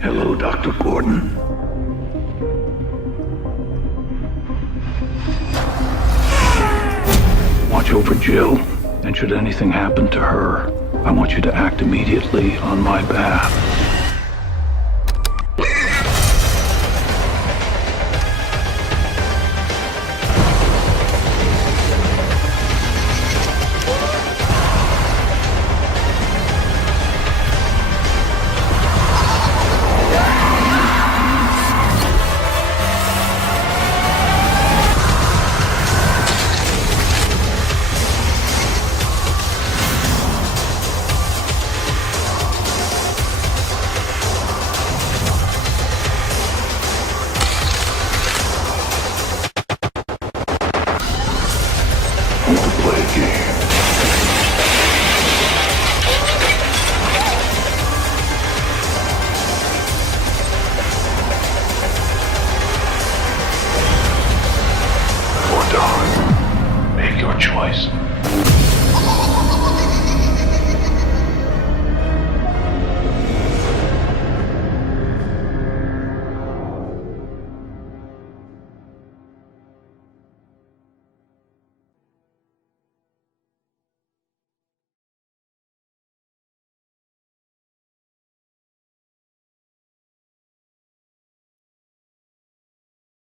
Hello, Dr. Gordon. Watch over Jill, and should anything happen to her, I want you to act immediately on my behalf.